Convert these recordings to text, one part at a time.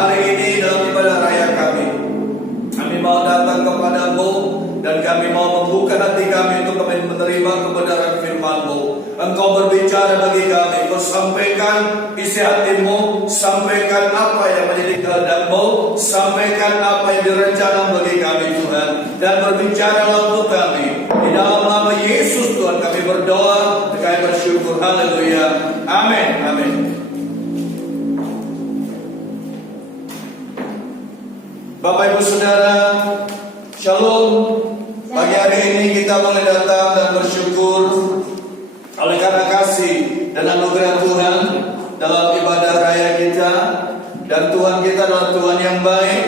hari ini dalam ibadah raya kami. Kami mau datang kepadamu dan kami mau membuka hati kami untuk kami menerima kebenaran firman-Mu. Engkau berbicara bagi kami, Engkau sampaikan isi hatimu, sampaikan apa yang menjadi kehendak-Mu, sampaikan apa yang direncanakan bagi kami Tuhan, dan berbicara untuk kami. Di dalam nama Yesus Tuhan kami berdoa, kami bersyukur. Haleluya. Amin. Amin. Bapak Ibu Saudara, Shalom. Pagi hari ini kita boleh datang dan bersyukur oleh karena kasih dan anugerah Tuhan dalam ibadah raya kita. Dan Tuhan kita adalah Tuhan yang baik,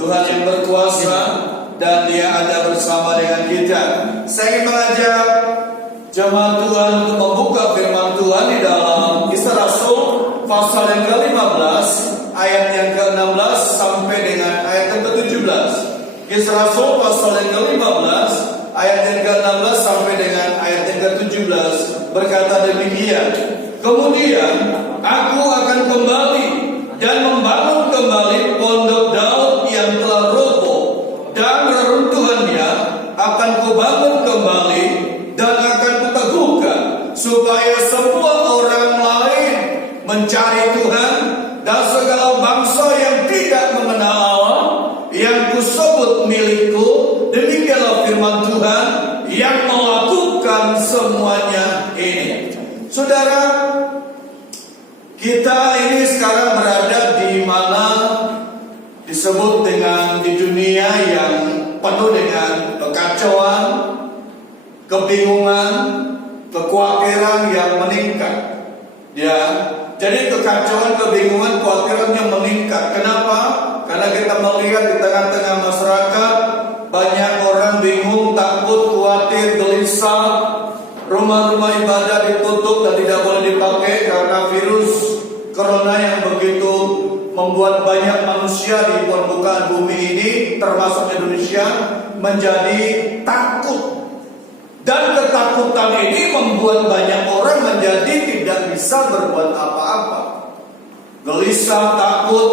Tuhan yang berkuasa, dan Dia ada bersama dengan kita. Saya ingin mengajak jemaat Tuhan untuk membuka firman Tuhan di dalam Kisah Rasul pasal yang ke-15 ayat yang ke-16 sampai dengan ayat yang ke-17. Kisah Rasul pasal yang ke-15 ayat yang ke-16 sampai dengan ayat yang ke-17 berkata demikian. Kemudian aku akan kembali dan membangun kembali pondok Daud yang telah roboh, dan reruntuhannya akan kubangun kembali dan akan kuteguhkan, supaya semua orang lain mencari Tuhan, dan segala bangsa yang tidak mengenal Allah yang kusebut milikku. Demikianlah firman Tuhan yang melakukan semuanya ini. Saudara, kita ini sekarang berada di mana disebut dengan di dunia yang penuh dengan kekacauan, kebingungan, kekhawatiran yang meningkat. Ya, jadi kekacauan, kebingungan, kekhawatiran yang meningkat. Kenapa? Karena kita melihat di tengah-tengah masyarakat banyak orang bingung, takut, khawatir, gelisah. Rumah-rumah ibadah ditutup dan tidak boleh dipakai karena virus corona yang begitu membuat banyak manusia di permukaan bumi ini, termasuk Indonesia, menjadi takut. Dan ketakutan ini membuat banyak orang menjadi tidak bisa berbuat apa-apa, gelisah, takut.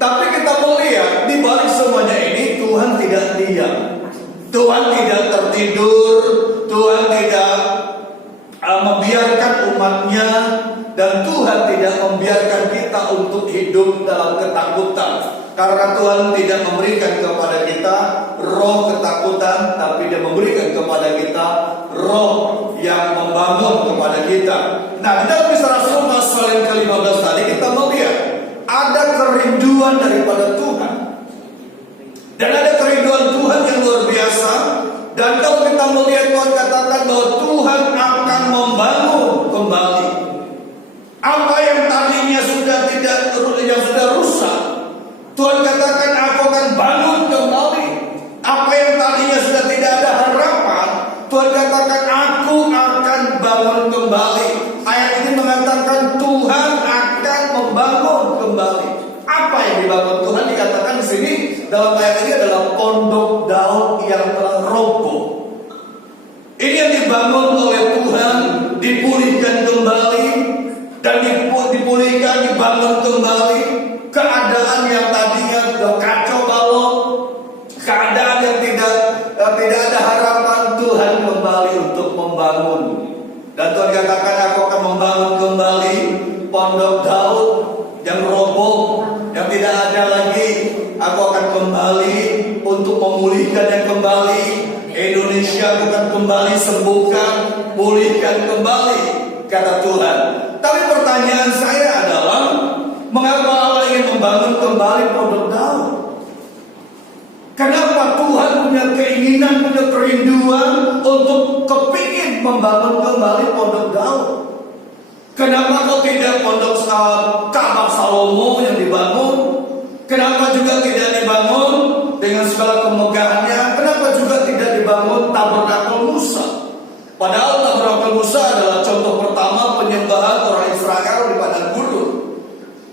Tapi kita melihat di balik semuanya ini Tuhan tidak diam, Tuhan tidak tertidur, Tuhan tidak membiarkan umatnya, dan Tuhan tidak membiarkan kita untuk hidup dalam ketakutan. Karena Tuhan tidak memberikan kepada kita roh ketakutan, tapi Dia memberikan kepada kita roh yang membangun kepada kita. Nah, di dalam Kisah Rasul pasal yang ke-15 tadi kita melihat ada kerinduan daripada Tuhan, dan ada kerinduan Tuhan yang luar biasa. Dan kalau kita melihat, Tuhan katakan bahwa Tuhan akan membangun kembali apa yang tadinya sudah tidak, yang sudah rusak. Tuhan katakan, aku akan bangun kembali apa yang tadinya sudah tidak ada harapan. Tuhan katakan, aku akan bangun kembali. Ayat ini mengatakan Tuhan akan membangun kembali. Apa yang dibangun Tuhan dikatakan di sini dalam ayat ini adalah pondok Daud yang telah roboh. Ini yang dibangun oleh Tuhan, dipulihkan kembali, dan dipulihkan, dibangun kembali keadaan yang tadinya sudah kacau balau, keadaan yang tidak ada harapan. Tuhan kembali untuk membangun. Dan Tuhan katakan, aku akan membangun kembali pondok Daud yang roboh, yang tidak ada lagi. Aku akan kembali untuk memulihkan yang kembali. Indonesia akan kembali sembuhkan, pulihkan kembali, kata Tuhan. Tapi pertanyaan saya adalah, mengapa Allah ingin membangun kembali pondok Daud? Kenapa Tuhan punya keinginan, punya kerinduan untuk kepingin membangun kembali pondok Daud? Kenapa kok tidak pondok Ka'bah Salomo yang dibangun? Kenapa juga tidak dibangun dengan segala kemegahannya? Kenapa juga tidak dibangun tabernakel Musa? Padahal tabernakel Musa adalah contoh pertama penyembahan orang Israel di padang gurun.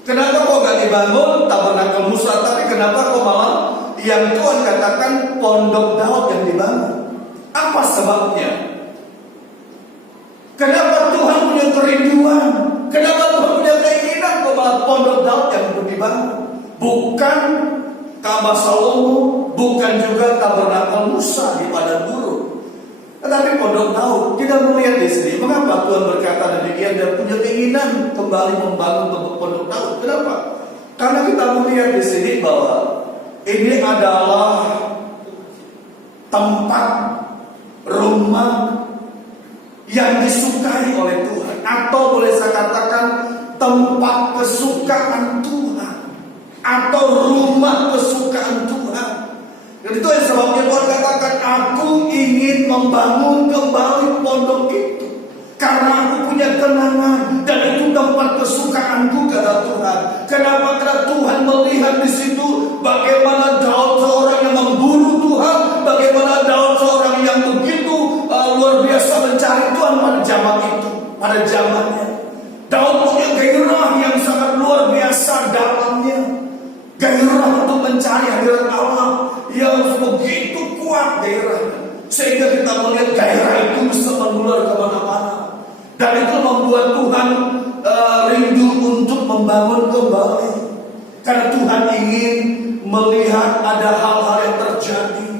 Kenapa kok gak dibangun tabernakel Musa? Tapi kenapa kok malah yang Tuhan katakan pondok Daud yang dibangun? Apa sebabnya? Kenapa Tuhan punya kerinduan? Kenapa Tuhan punya keinginan kok malah pondok Daud yang dibangun? bukan Ka'bah Salomo, bukan juga tabernakel Musa di padang gurun. Tetapi Pondok Daud tidak melihat di sini. Mengapa Tuhan berkata demikian dan punya keinginan kembali membangun Pondok Daud? Kenapa? Karena kita melihat di sini bahwa ini adalah tempat rumah yang disukai oleh Tuhan, atau boleh saya katakan tempat kesukaan Tuhan, atau rumah kesukaan Tuhan. Dan itu yang sebabnya Tuhan katakan, aku ingin membangun kembali pondok itu, karena aku punya kenangan dan itu tempat kesukaanku, kata Tuhan. Kenapa? Karena Tuhan melihat di situ bagaimana Daud seorang yang memburu Tuhan, bagaimana Daud seorang yang begitu luar biasa mencari Tuhan pada zaman itu, pada zamannya. Daud punya gairah yang sangat luar biasa dalamnya, gairah untuk mencari hadirat Allah yang begitu kuat gairahnya, sehingga kita melihat gairah itu bisa menular kemana-mana. Dan itu membuat Tuhan rindu untuk membangun kembali, karena Tuhan ingin melihat ada hal-hal yang terjadi.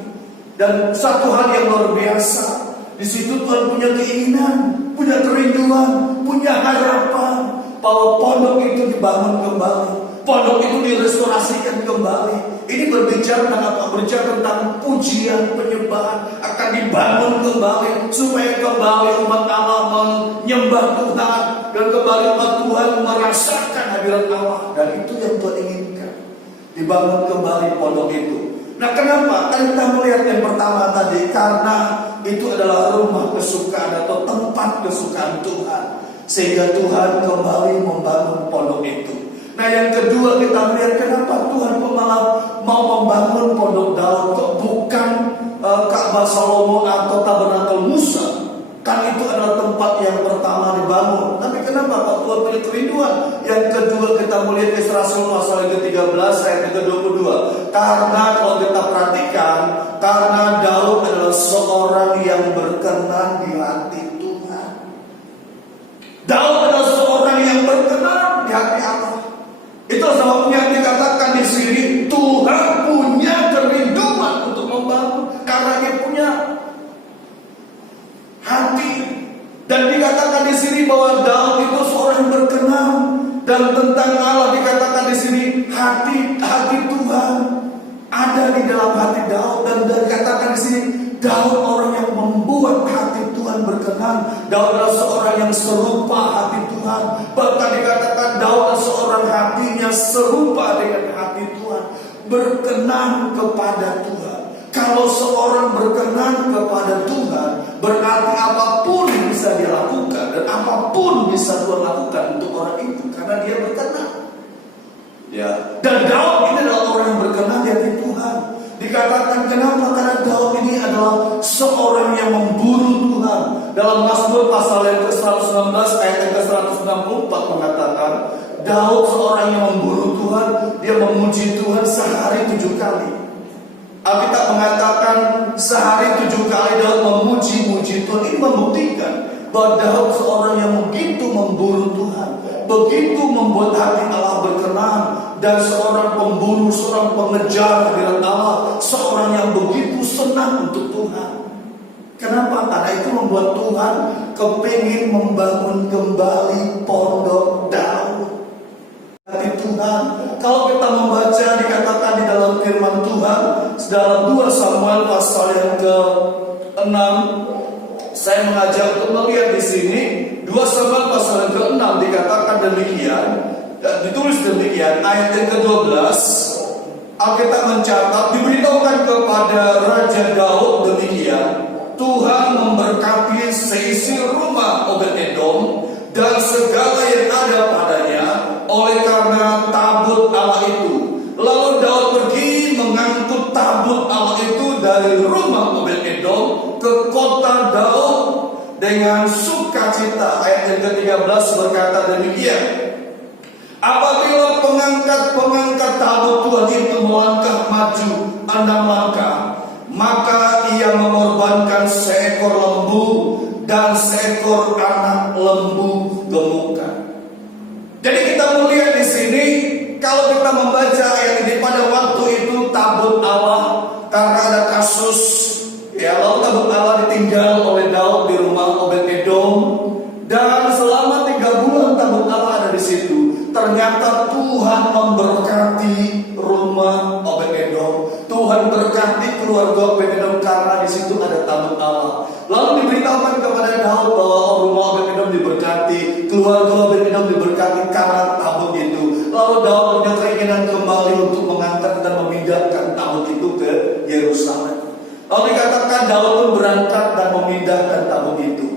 Dan satu hal yang luar biasa, di situ Tuhan punya keinginan, punya kerinduan, punya harapan bahwa pondok itu dibangun kembali, pondok itu direstorasikan kembali. Ini berbicara tentang apa? Berbicara tentang pujian, penyembahan akan dibangun kembali, supaya kembali umat Allah menyembah Tuhan, dan kembali umat Tuhan merasakan hadirat Allah. Dan itu yang Tuhan inginkan, dibangun kembali pondok itu. Nah, kenapa? Kan kita melihat yang pertama tadi, karena itu adalah rumah kesukaan atau tempat kesukaan Tuhan, sehingga Tuhan kembali membangun pondok itu. Nah, yang kedua kita melihat kenapa Tuhan malah mau membangun pondok Daud, kok bukan Ka'bah Salomo atau tabernakel Musa. Kan itu adalah tempat yang pertama dibangun. Tapi kenapa Pak Tuhan punya kerinduan? Yang kedua kita melihat Kisah Rasul pasal ke-13 ayat ke-22. Karena kalau kita perhatikan, karena Daud adalah seorang yang berkenan di hati Tuhan. Daud adalah seorang yang berkenan di hati Allah. Itu sebabnya dikatakan di sini Tuhan punya kerinduan untuk membangun, karena dia punya hati. Dan dikatakan di sini bahwa Daud itu seorang yang berkenan, dan tentang Allah dikatakan di sini hati Tuhan ada di dalam hati Daud. Dan dikatakan di sini Daud orang yang membuat hati Tuhan berkenan. Daud adalah seorang yang serupa hati Tuhan. Bahkan dikatakan Daud adalah seorang hatinya serupa dengan hati Tuhan, berkenan kepada Tuhan. Kalau seorang berkenan kepada Tuhan, berarti apapun bisa dilakukan, dan apapun bisa Tuhan lakukan untuk orang itu, karena dia berkenan. Ya. Dan Daud ini adalah orang yang berkenan di hati Tuhan. Dikatakan kenapa? Karena Daud ini adalah seorang yang memburu Tuhan. Dalam Mazmur pasal yang ke-119 ayat yang ke-164 mengatakan, Daud seorang yang memburu Tuhan, dia memuji Tuhan sehari 7 kali. Alkitab mengatakan sehari 7 kali Daud memuji-muji Tuhan. Ini membuktikan bahwa Daud seorang yang begitu memburu Tuhan, begitu membuat hati Allah berkenan, dan seorang pemburu, seorang pengejar hadirat Allah, seorang yang begitu senang untuk Tuhan. Kenapa? Karena itu membuat Tuhan kepingin membangun kembali pondok Daud. Hati Tuhan, kalau kita membaca dikatakan di dalam firman Tuhan dalam 2 Samuel pasal yang ke-6, saya mengajak untuk melihat di sini 2 Samuel pasal yang ke-6 dikatakan demikian, ditulis demikian ayat yang ke-12. Alkitab mencatat, diberitahukan kepada Raja Daud demikian, Tuhan memberkati seisi rumah Obed-Edom dan segala yang ada padanya oleh karena tabut Allah itu. Lalu Daud pergi mengangkut tabut Allah itu dari rumah Obed-Edom ke kota Daud dengan sukacita. Ayat yang ke-13 berkata demikian, apabila pengangkat tabut Tuhan itu melangkah maju 6 langkah, maka ia mengorbankan seekor lembu dan seekor anak lembu gemukan. Jadi kita melihat di sini, kalau kita membaca ayat rumah Obed-Edom. Tuhan berkati keluarga Obed-Edom karena di situ ada tabut Allah. Lalu diberitahukan kepada Daud bahwa rumah Obed-Edom diberkati, keluarga Obed-Edom diberkati karena tabut itu. Lalu Daud punya keinginan kembali untuk mengangkat dan memindahkan tabut itu ke Yerusalem. Lalu dikatakan Daud pun berangkat dan memindahkan tabut itu.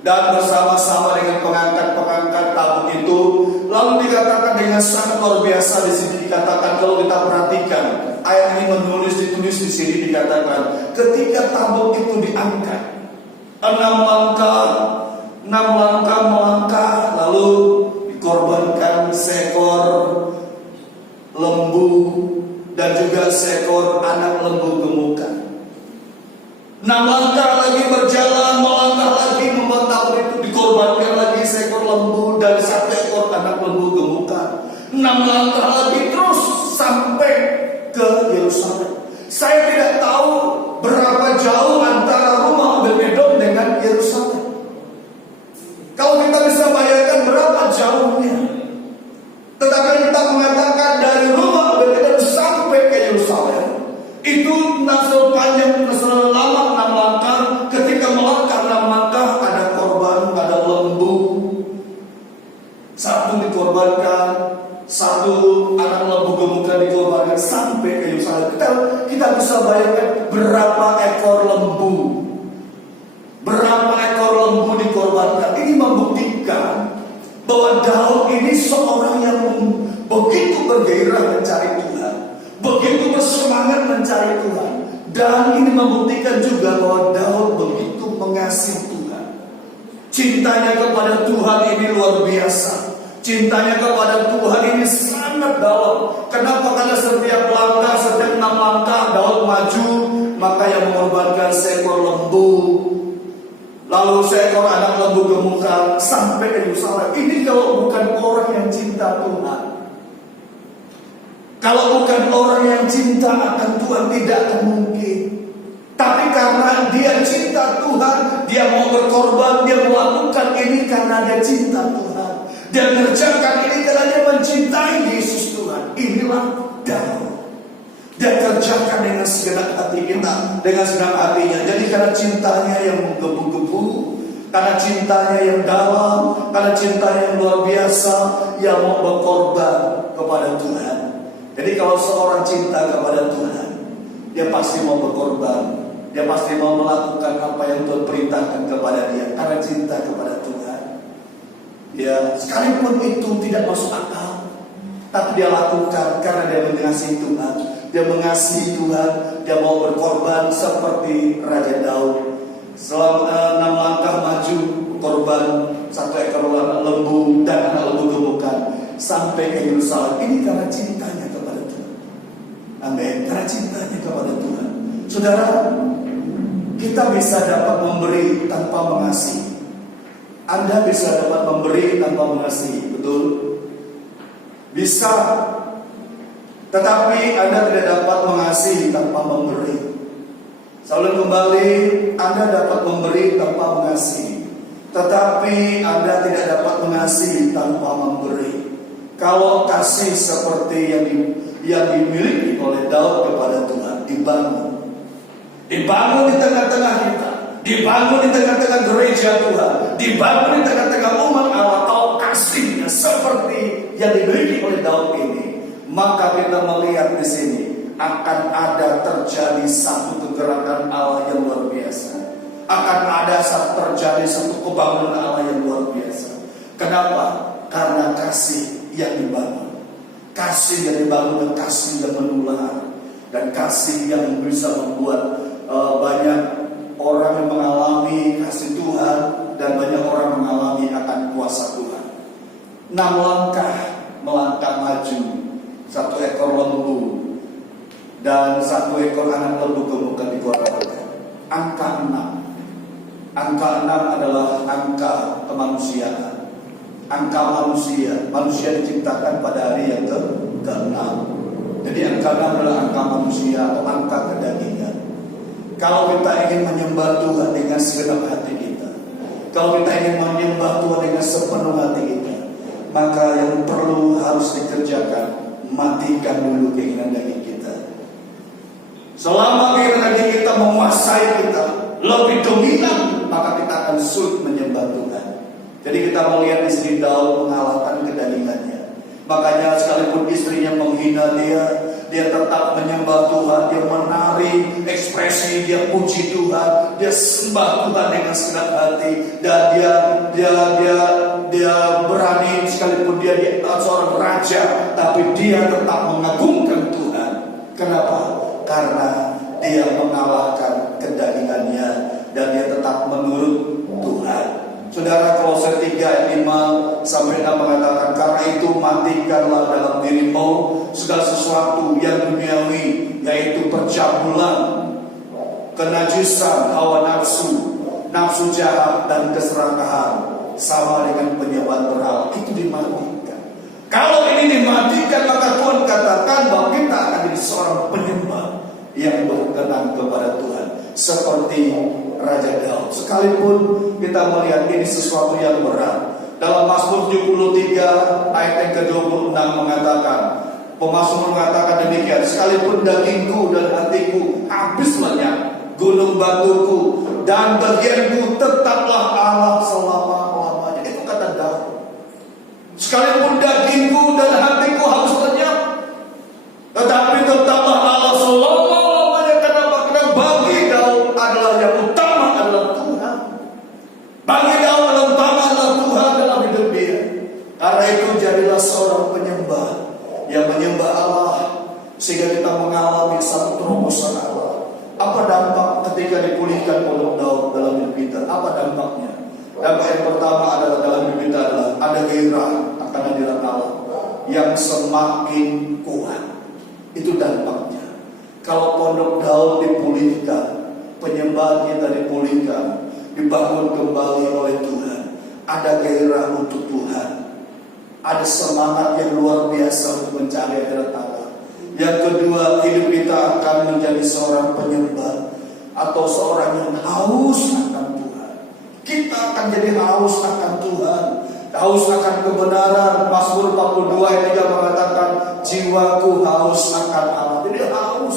Dan bersama-sama dengan pengangkat tabut itu, lalu dikatakan dengan sangat luar biasa di sini dikatakan, kalau kita perhatikan ayat ini ditulis di sini dikatakan ketika tabut itu diangkat, 6 langkah melangkah, lalu dikorbankan seekor lembu dan juga seekor anak lembu gemukan. 6 langkah lagi berjalan, melangkah lagi membuat tabut itu dikorbankan lagi seekor lembu dan 1 ekor anak lembu gemukan. 6 langkah lagi terus sampai ke Yerusalem. Saya tidak tahu berapa jauh antara rumah Obed-Edom dengan Yerusalem. Kalau kita bisa bayangkan berapa jauhnya. Tetapi kita mengatakan dari rumah Obed-Edom sampai ke Yerusalem itu panjang lama 6 langkah. Ketika melangkah 6 langkah ada korban, ada lembu. 1 dikorbankan, 1 anak lembu gemukan dikorbankan sampai ke Yerusalem. Kita bisa bayangkan berapa ekor lembu. Berapa ekor lembu dikorbankan. Ini membuktikan bahwa Daud ini seorang yang begitu bergairah mencari Tuhan, begitu bersemangat mencari Tuhan. Dan ini membuktikan juga bahwa Daud begitu mengasihi Tuhan. Cintanya kepada Tuhan ini luar biasa. Cintanya kepada Tuhan ini sangat dalam. Kenapa? Karena setiap langkah, setiap 6 langkah Daud maju, maka yang mengorbankan seekor lembu, lalu seekor anak lembu gemukan sampai ke Yerusalem. Ini kalau bukan orang yang cinta Tuhan, kalau bukan orang yang cinta akan Tuhan, tidak akan mungkin. Tapi karena dia cinta Tuhan, dia mau berkorban, dia melakukan ini karena dia cinta Tuhan. Dia mengerjakan ini karena dia mencintai Yesus Tuhan. Inilah Daud. Dia kerjakan dengan segenap hati kita, dengan segenap hatinya. Jadi karena cintanya yang menggebu-gebu, karena cintanya yang dalam, karena cintanya yang luar biasa, yang mau berkorban kepada Tuhan. Jadi kalau seorang cinta kepada Tuhan, dia pasti mau berkorban. Dia pasti mau melakukan apa yang Tuhan perintahkan kepada dia karena cinta kepada Tuhan. Ya, sekalipun itu tidak masuk akal, tapi dia lakukan karena dia mengasihi Tuhan. Dia mengasihi Tuhan, dia mau berkorban seperti Raja Daud. Selama 6 langkah maju, korban 1 ekor lembu dan anak lembu gemukan sampai ke Yerusalem. Ini karena cintanya kepada Tuhan. Amin. Karena cintanya kepada Tuhan. Saudara, kita bisa dapat memberi tanpa mengasihi. Anda bisa dapat memberi tanpa mengasihi, betul? Bisa. Tetapi Anda tidak dapat mengasihi tanpa memberi. Selalu kembali, Anda dapat memberi tanpa mengasihi, tetapi Anda tidak dapat mengasihi tanpa memberi. Kalau kasih seperti yang dimiliki oleh Daud kepada Tuhan, dibangun di tengah-tengah kita, dibangun di tengah-tengah gereja Tuhan, dibangun di tengah-tengah umat Allah. Kalau kasihnya seperti yang dimiliki oleh Daud ini, maka kita melihat di sini akan ada terjadi satu kegerakan Allah yang luar biasa. Akan ada terjadi satu kebangunan Allah yang luar biasa. Kenapa? Karena kasih yang dibangun. Kasih yang dibangun dan kasih yang menular. Dan kasih yang bisa membuat banyak orang yang mengalami kasih Tuhan. Dan banyak orang mengalami akan kuasa Tuhan. 6 langkah melangkah maju, 1 ekor lembu dan 1 ekor anak lembu gemukan dikorbankan. Angka 6. Angka 6 adalah angka kemanusiaan. Angka manusia. Manusia diciptakan pada hari yang ke-6. Jadi angka 6 adalah angka manusia atau angka kedagingan. Kalau kita ingin menyembah Tuhan dengan segenap hati kita, kalau kita ingin menyembah Tuhan dengan sepenuh hati kita, maka yang perlu harus dikerjakan, matikan dulu keinginan daging kita. ketika menguasai kita, lebih dominan, maka kita akan sulit menyembah Tuhan. Jadi kita melihat di sini Daud mengalahkan kedaliannya. Makanya sekalipun istrinya menghina dia tetap menyembah Tuhan, dia menari ekspresi, dia puji Tuhan, dia sembah Tuhan dengan segenap hati, dan dia berani sekalipun dia seorang raja, tapi dia tetap mengagungkan Tuhan. Kenapa? Karena dia mengalahkan kedaliannya dan dia tetap menurut Tuhan. Saudara, Kolose 3 ayat 5 sampai 6 mengatakan, karena itu matikanlah dalam dirimu segala sesuatu yang duniawi, yaitu percabulan, kenajisan, hawa nafsu, nafsu jahat, dan keserakahan, sama dengan penyembahan berhala. Itu dimatikan. Kalau ini dimatikan, maka Tuhan katakan bahwa kita akan jadi seorang penyembah yang berkenan kepada Tuhan, seperti Raja Daud. Sekalipun kita melihat ini sesuatu yang berat. Dalam Mazmur 73 ayat yang ke-26 mengatakan, pemazmur mengatakan demikian, sekalipun dagingku dan hatiku habis lenyap, gunung batuku dan bagianku tetaplah Allah selama-lamanya. Itu kata Daud. Sekalipun dagingku dan hatiku habis lenyap, tetapi tetaplah Allah selama-lamanya. Kenapa? Karena bagi Daud adalah yang utama adalah Tuhan. Bagi Daud yang utama adalah Tuhan dalam hidup dia. Karena itu jadilah seorang penyembah yang menyembah Allah, sehingga kita mengalami satu terobosan Allah. Apa dampak ketika dipulihkan oleh Daud dalam hidup kita? Apa dampaknya? Dampak yang pertama adalah dalam hidup kita adalah ada gairah akan hadirat Allah yang semakin kuat. Itu dampaknya. Kalau pondok Daud dipulihkan, penyembahan kita dipulihkan, dibangun kembali oleh Tuhan, ada gairah untuk Tuhan, ada semangat yang luar biasa untuk mencari hadirat Allah. Yang kedua, hidup kita akan menjadi seorang penyembah atau seorang yang haus akan Tuhan. Kita akan jadi haus akan Tuhan, haus akan kebenaran. Mazmur 42 ayat 3 mengatakan, jiwaku haus akan Allah. Jadi haus,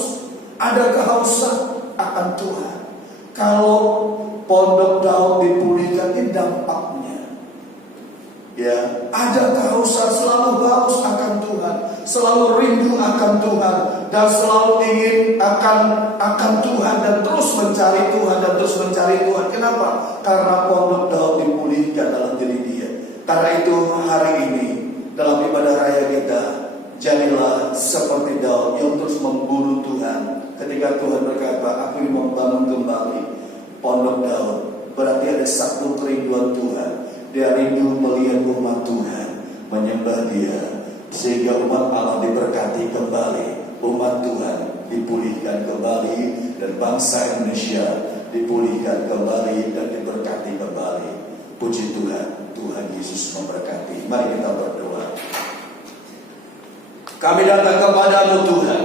ada kehausan akan Tuhan. Kalau pondok Daud dipulihkan, ini dampaknya, ya, ada kehausan, selalu haus akan Tuhan, selalu rindu akan Tuhan, dan selalu ingin akan Tuhan, dan terus mencari Tuhan, dan terus mencari Tuhan. Kenapa? Karena pondok Daud dipulihkan dalam diri dia. Karena itu hari ini dalam ibadah raya kita, jadilah seperti Daud yang terus memburu Tuhan. Ketika Tuhan berkata, aku ingin membangun kembali pondok Daud, berarti ada satu kerinduan Tuhan. Dia rindu melihat umat Tuhan menyembah dia, sehingga umat Allah diberkati kembali, umat Tuhan dipulihkan kembali, dan bangsa Indonesia dipulihkan kembali dan diberkati kembali. Puji Tuhan, Tuhan Yesus memberkati. Mari kita berdoa. Kami datang kepadamu Tuhan,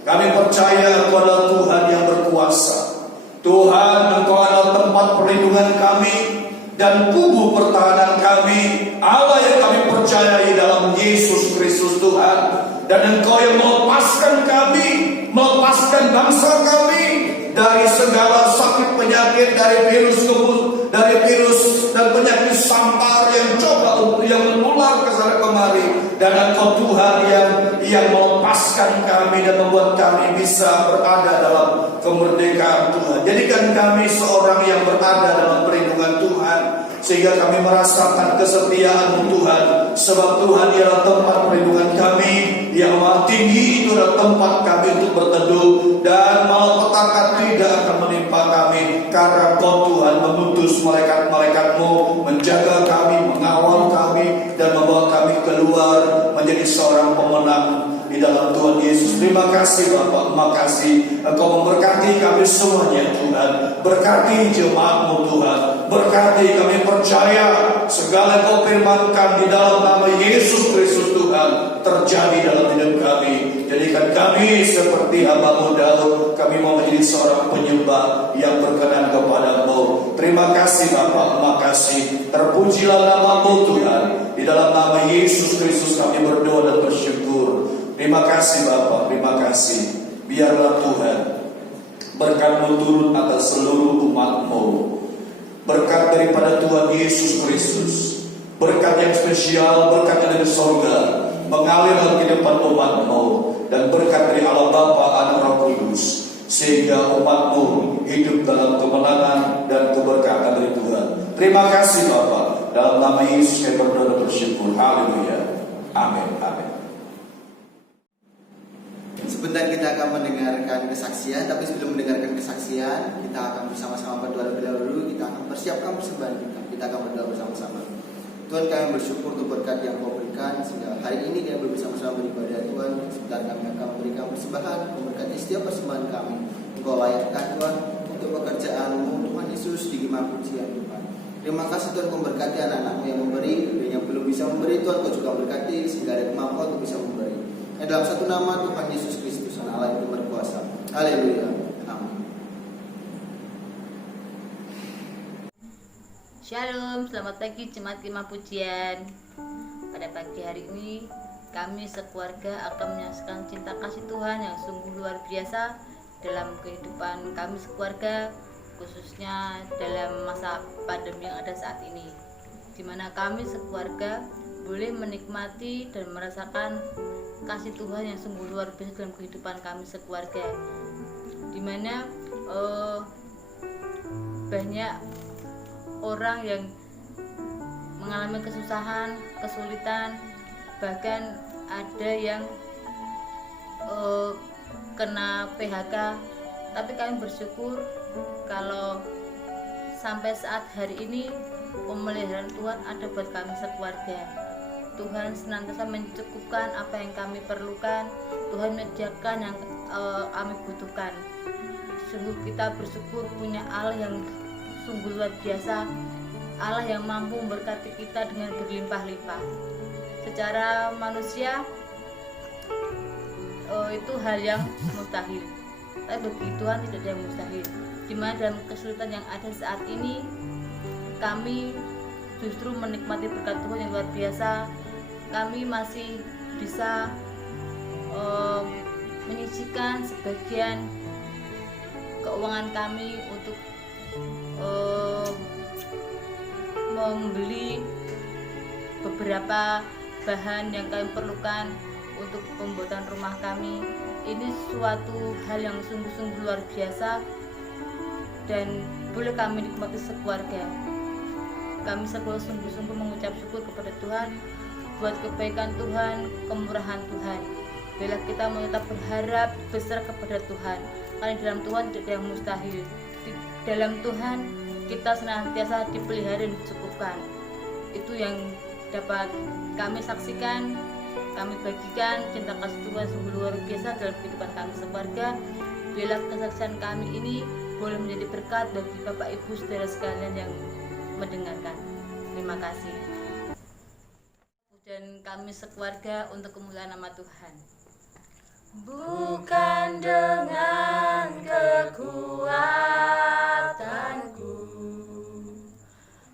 kami percaya Engkau adalah Tuhan yang berkuasa. Tuhan, Engkau adalah tempat perlindungan kami dan kubu pertahanan kami, Allah yang kami percayai dalam Yesus Kristus Tuhan. Dan Engkau yang melepaskan kami, melepaskan bangsa kami dari segala sakit penyakit, dari virus dan penyakit sampar yang menular ke sana kemari. Dan Engkau Tuhan yang melepaskan kami dan membuat kami bisa berada dalam kemerdekaan Tuhan. Jadikan kami seorang yang berada dalam perlindungan Tuhan, sehingga kami merasakan kesetiaan Tuhan. Sebab Tuhan ialah tempat perlindungan kami, yang maha tinggi itu adalah tempat kami untuk berteduh, dan malapetaka tidak akan menimpa kami, karena Engkau Tuhan mengutus malaikat-malaikatmu menjaga kami, mengawal kami, dan membawa kami keluar menjadi seorang pemenang di dalam Tuhan Yesus. Terima kasih Bapak, terima kasih Engkau memberkati kami semuanya Tuhan. Berkati jemaat-Mu Tuhan, berkati kami percaya segala Kau firmankan di dalam nama Yesus Kristus Tuhan terjadi dalam hidup kami. Jadikan kami seperti hamba-Mu Daud, kami mau menjadi seorang penyembah yang berkenan kepada-Mu. Terima kasih Bapak, terima kasih. Terpujilah nama-Mu Tuhan. Di dalam nama Yesus Kristus kami berdoa dan bersyukur. Terima kasih Bapak, terima kasih. Biarlah Tuhan Berkat-Mu turun atas seluruh umat-Mu. Berkat daripada Tuhan Yesus Kristus, berkat yang spesial, berkat dari surga mengalir dalam kehidupan umat-Mu, dan berkat dari Allah Bapa, Anak, Roh Kudus, sehingga umat-Mu hidup dalam kemenangan dan keberkatan dari Tuhan. Terima kasih Bapa. Dalam nama Yesus kami berdoa dan bersyukur. Haleluya. Amin. Amin. Sebentar kita akan mendengarkan kesaksian, tapi sebelum mendengarkan kesaksian, kita akan bersama-sama berdoa terlebih dahulu. Kita akan persiapkan persembahan kita. Kita akan berdoa bersama-sama. Tuhan, kami bersyukur untuk berkat yang Kau berikan, sehingga hari ini kami bersama-sama beribadah. Tuhan, sebentar kami akan memberikan persembahan, memberkati setiap persembahan kami. Engkau layakkan Tuhan untuk pekerjaan-Mu, Tuhan Yesus, di Gema pujian Tuhan. Terima kasih Tuhan, Kau memberkati anak-anak-Mu yang memberi, dan yang belum bisa memberi Tuhan Kau juga berkati, sehingga ada kemampuan untuk bisa memberi. Dan dalam satu nama Tuhan Yesus Kristus, Anak Allah yang berkuasa. Haleluya. Amin. Shalom, selamat pagi Jemaat Gema Pujian. Pada pagi hari ini kami sekeluarga akan menyaksikan cinta kasih Tuhan yang sungguh luar biasa dalam kehidupan kami sekeluarga, khususnya dalam masa pandemi yang ada saat ini, di mana kami sekeluarga boleh menikmati dan merasakan kasih Tuhan yang sungguh luar biasa dalam kehidupan kami sekeluarga, di mana banyak orang yang mengalami kesusahan, kesulitan, bahkan ada yang kena PHK. Tapi kami bersyukur kalau sampai saat hari ini pemeliharaan Tuhan ada buat kami sekeluarga. Tuhan senantiasa mencukupkan apa yang kami perlukan. Tuhan menyediakan yang kami butuhkan. Sungguh kita bersyukur punya Allah yang sungguh luar biasa, Allah yang mampu memberkati kita dengan berlimpah-limpah. Secara manusia itu hal yang mustahil, tapi bagi Tuhan tidak ada yang mustahil. Dimana dalam kesulitan yang ada saat ini, kami justru menikmati berkat Tuhan yang luar biasa. Kami masih bisa menyisihkan sebagian keuangan kami untuk membeli beberapa bahan yang kami perlukan untuk pembuatan rumah kami. Ini suatu hal yang sungguh-sungguh luar biasa dan boleh kami nikmati sekeluarga. Kami sekeluarga sungguh-sungguh mengucap syukur kepada Tuhan buat kebaikan Tuhan, kemurahan Tuhan. Bila kita mau tetap berharap besar kepada Tuhan, karena dalam Tuhan tidak ada yang mustahil. Di dalam Tuhan kita senantiasa dipelihara dan dicukupkan. Itu yang dapat kami saksikan, kami bagikan. Cinta kasih Tuhan sungguh luar biasa dalam kehidupan kami sekeluarga. Bila kesaksian kami ini boleh menjadi berkat bagi Bapak Ibu saudara sekalian yang mendengarkan. Terima kasih. Dan kami sekeluarga untuk kemuliaan nama Tuhan. Bukan dengan kekuatanku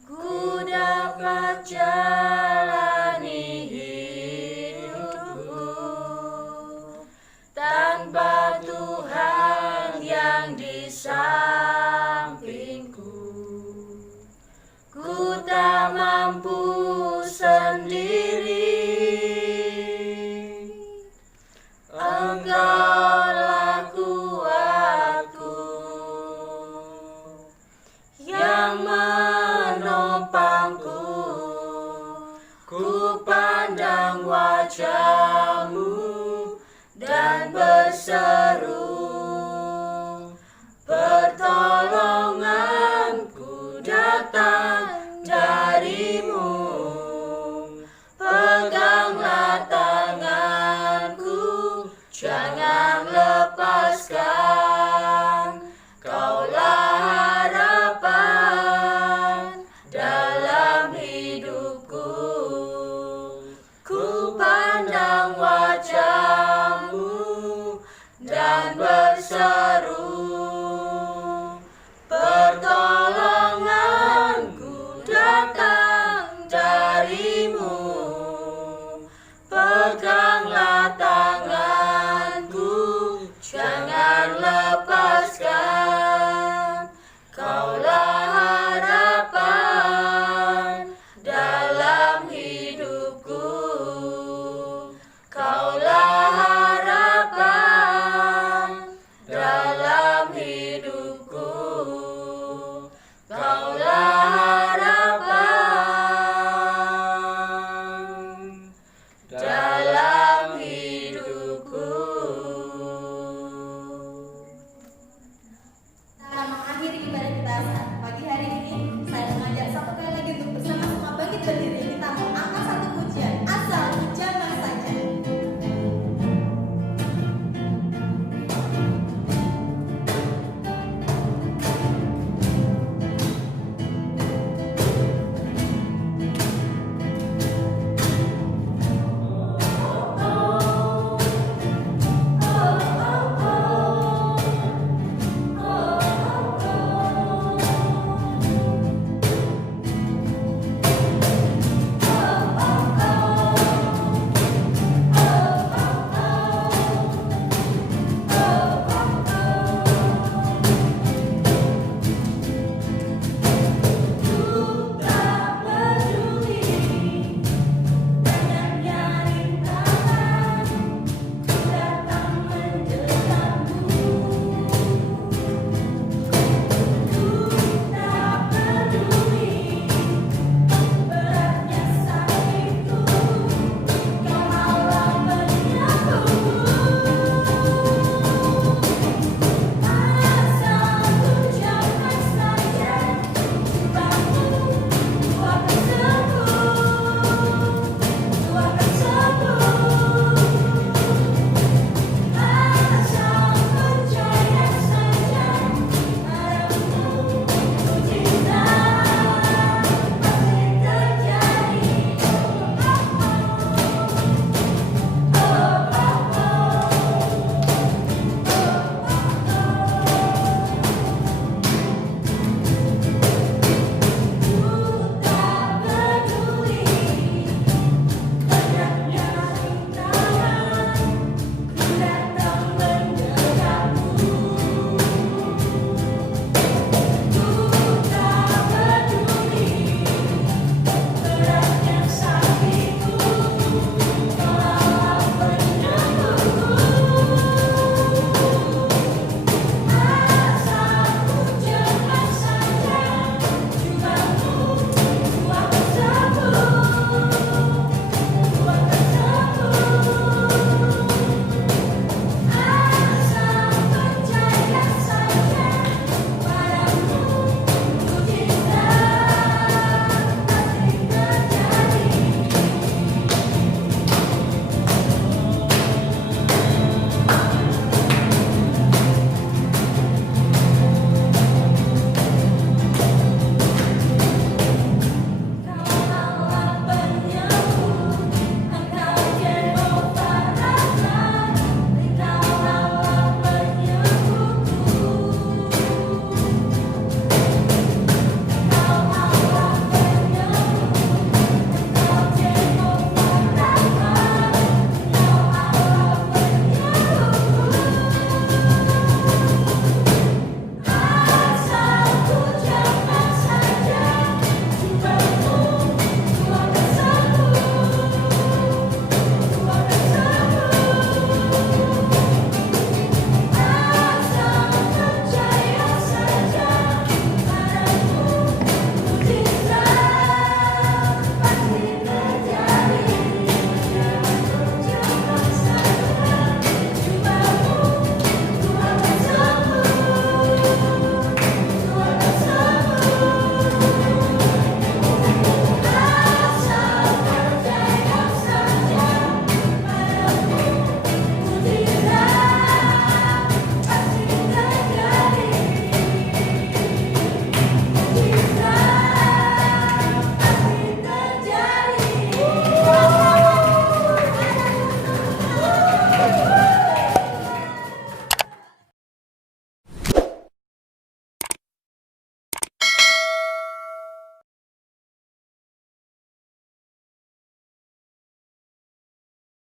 ku dapat jalani hidupku, tanpa Tuhan yang di sampingku ku tak mampu sendiri. Engkaulah kuatku yang menopangku. Ku pandang wajah-Mu dan berseru, pertolonganku datang dari-Mu. Peganglah tanganku, jangan lepaskan. Kaulah harapan dalam hidupku. Ku pandang wajah-Mu dan berseru,